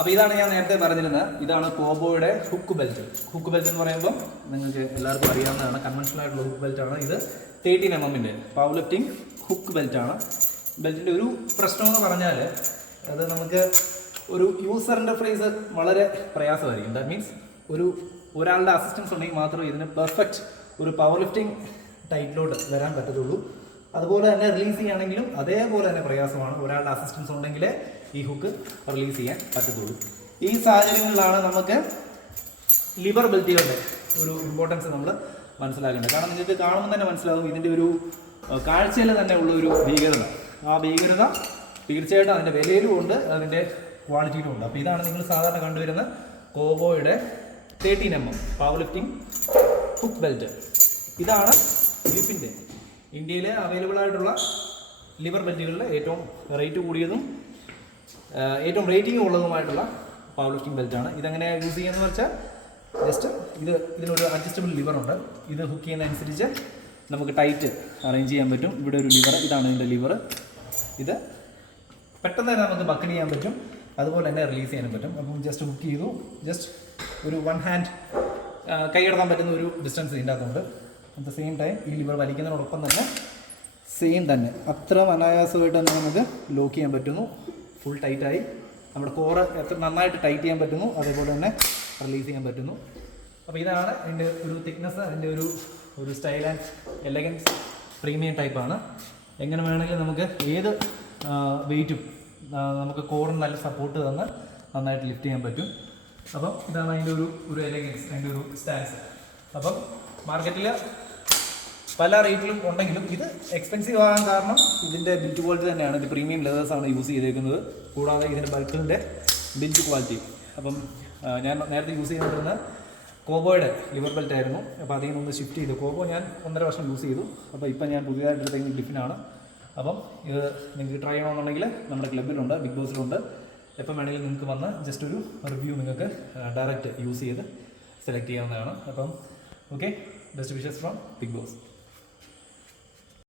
അപ്പോൾ ഇതാണ് ഞാൻ നേരത്തെ പറഞ്ഞിരുന്നത്. ഇതാണ് കോബോയുടെ ഹുക്ക് ബെൽറ്റ്. ഹുക്ക് ബെൽറ്റ് എന്ന് പറയുമ്പോൾ നിങ്ങൾക്ക് എല്ലാവർക്കും അറിയാവുന്നതാണ്, കൺവെൻഷണൽ ആയിട്ടുള്ള ഹുക്ക് ബെൽറ്റാണ്. ഇത് 13mm പവർ ലിഫ്റ്റിംഗ് ഹുക്ക് ബെൽറ്റാണ്. ബെൽറ്റിൻ്റെ ഒരു പ്രശ്നമെന്ന് പറഞ്ഞാൽ അത് നമുക്ക് ഒരു യൂസർ ഇൻ്റർഫേസ് വളരെ പ്രയാസമായിരിക്കും. ദാറ്റ് മീൻസ് ഒരാളുടെ അസിസ്റ്റൻസ് ഉണ്ടെങ്കിൽ മാത്രമേ ഇതിന് പെർഫെക്റ്റ് ഒരു പവർ ലിഫ്റ്റിംഗ് ടൈറ്റിലോട്ട് വരാൻ പറ്റത്തുള്ളൂ. അതുപോലെ തന്നെ റിലീസ് ചെയ്യുകയാണെങ്കിലും അതേപോലെ തന്നെ പ്രയാസമാണ്. ഒരാളുടെ അസിസ്റ്റൻസ് ഉണ്ടെങ്കിലേ ഈ ഹുക്ക് റിലീസ് ചെയ്യാൻ പറ്റത്തുള്ളൂ. ഈ സാഹചര്യങ്ങളിലാണ് നമുക്ക് ലിവർ ബെൽറ്റുകളുടെ ഒരു ഇമ്പോർട്ടൻസ് നമ്മൾ മനസ്സിലാക്കേണ്ടത്. കാരണം നിങ്ങൾക്ക് കാണുമ്പോൾ തന്നെ മനസ്സിലാകും ഇതിൻ്റെ ഒരു കാഴ്ചയിൽ തന്നെ ഉള്ള ഒരു ഭീകരത. ആ ഭീകരത തീർച്ചയായിട്ടും അതിൻ്റെ വിലയിലും ഉണ്ട്, അതിൻ്റെ ക്വാളിറ്റിയിലും ഉണ്ട്. അപ്പോൾ ഇതാണ് നിങ്ങൾ സാധാരണ കണ്ടുവരുന്ന കോബോയുടെ 13mm power lifting hook belt. ഇതാണ് ലിഫിൻ്റെ ഇന്ത്യയിൽ അവൈലബിൾ ആയിട്ടുള്ള ലിവർ ബെൽറ്റുകളിൽ ഏറ്റവും റേറ്റ് കൂടിയതും ഏറ്റവും റേറ്റിംഗ് ഉള്ളതുമായിട്ടുള്ള പവർ ലിഫ്റ്റിംഗ് ബെൽറ്റാണ്. ഇതെങ്ങനെ യൂസ് ചെയ്യുന്നത് വെച്ചാൽ ജസ്റ്റ് ഇതിനൊരു അഡ്ജസ്റ്റബിൾ ലിവറുണ്ട്. ഇത് ഹുക്ക് ചെയ്യുന്നതനുസരിച്ച് നമുക്ക് ടൈറ്റ് അറേഞ്ച് ചെയ്യാൻ പറ്റും. ഇവിടെ ഒരു ലിവർ, ഇതാണ് ഇതിൻ്റെ ലിവർ. ഇത് പെട്ടെന്ന് തന്നെ നമുക്ക് ബക്കിൾ ചെയ്യാൻ പറ്റും, അതുപോലെ തന്നെ റിലീസ് ചെയ്യാനും പറ്റും. അപ്പം ജസ്റ്റ് ഹുക്ക് ചെയ്തു, ജസ്റ്റ് ഒരു 1 ഹാൻഡ് കൈയെടുക്കാൻ പറ്റുന്ന ഒരു ഡിസ്റ്റൻസ് ഇതിൻ്റെ അകത്തുണ്ട്. അറ്റ് ദ സെയിം ടൈം ഈ ലിവർ വലിക്കുന്നതിനോടൊപ്പം തന്നെ സെയിം തന്നെ അത്ര അനായാസമായിട്ട് തന്നെ നമുക്ക് ലോക്ക് ചെയ്യാൻ പറ്റുന്നു. ഫുൾ ടൈറ്റായി നമ്മുടെ കോറ് എത്ര നന്നായിട്ട് ടൈറ്റ് ചെയ്യാൻ പറ്റുന്നു, അതേപോലെ തന്നെ റിലീസ് ചെയ്യാൻ പറ്റുന്നു. അപ്പോൾ ഇതാണ് അതിൻ്റെ ഒരു തിക്നെസ്, അതിൻ്റെ ഒരു സ്റ്റൈൽ ആൻഡ് എലഗൻസ് പ്രീമിയം ടൈപ്പാണ്. എങ്ങനെ വേണമെങ്കിലും നമുക്ക് ഏത് വെയിറ്റും നമുക്ക് കോറിന് നല്ല സപ്പോർട്ട് തന്ന് നന്നായിട്ട് ലിഫ്റ്റ് ചെയ്യാൻ പറ്റും. അപ്പം ഇതാണ് അതിൻ്റെ ഒരു എലഗൻസ്, അതിൻ്റെ ഒരു സ്റ്റാൻസ്. അപ്പം മാർക്കറ്റിൽ പല റേറ്റിലും ഉണ്ടെങ്കിലും ഇത് എക്സ്പെൻസീവ് ആകാൻ കാരണം ഇതിൻ്റെ ബിൽറ്റ് ക്വാളിറ്റി തന്നെയാണ്. ഇത് പ്രീമിയം ലെതേഴ്സാണ് യൂസ് ചെയ്തേക്കുന്നത്, കൂടാതെ ഇതിൻ്റെ ബൾക്കിൻ്റെ ബിൽറ്റ് ക്വാളിറ്റി. അപ്പം ഞാൻ നേരത്തെ യൂസ് ചെയ്തുകൊണ്ടിരുന്ന കോബോയുടെ ലിവർ ബെൽറ്റ് ആയിരുന്നു. അപ്പോൾ അതിൽ നിന്ന് ഷിഫ്റ്റ് ചെയ്തു. കോബോ ഞാൻ 1.5 വർഷം യൂസ് ചെയ്തു. അപ്പോൾ ഇപ്പം ഞാൻ പുതിയതായിട്ടെടുത്ത ഡിഫിനാണ്. അപ്പം ഇത് നിങ്ങൾക്ക് ട്രൈ ചെയ്യണമെന്നുണ്ടെങ്കിൽ നമ്മുടെ ക്ലബ്ബിലുണ്ട്, ബിഗ് ബോസിലുണ്ട്. എപ്പം വേണമെങ്കിലും നിങ്ങൾക്ക് വന്ന് ജസ്റ്റ് ഒരു റിവ്യൂ നിങ്ങൾക്ക് ഡയറക്റ്റ് യൂസ് ചെയ്ത് സെലക്ട് ചെയ്യാവുന്നതാണ്. അപ്പം okay, best wishes from Big boss.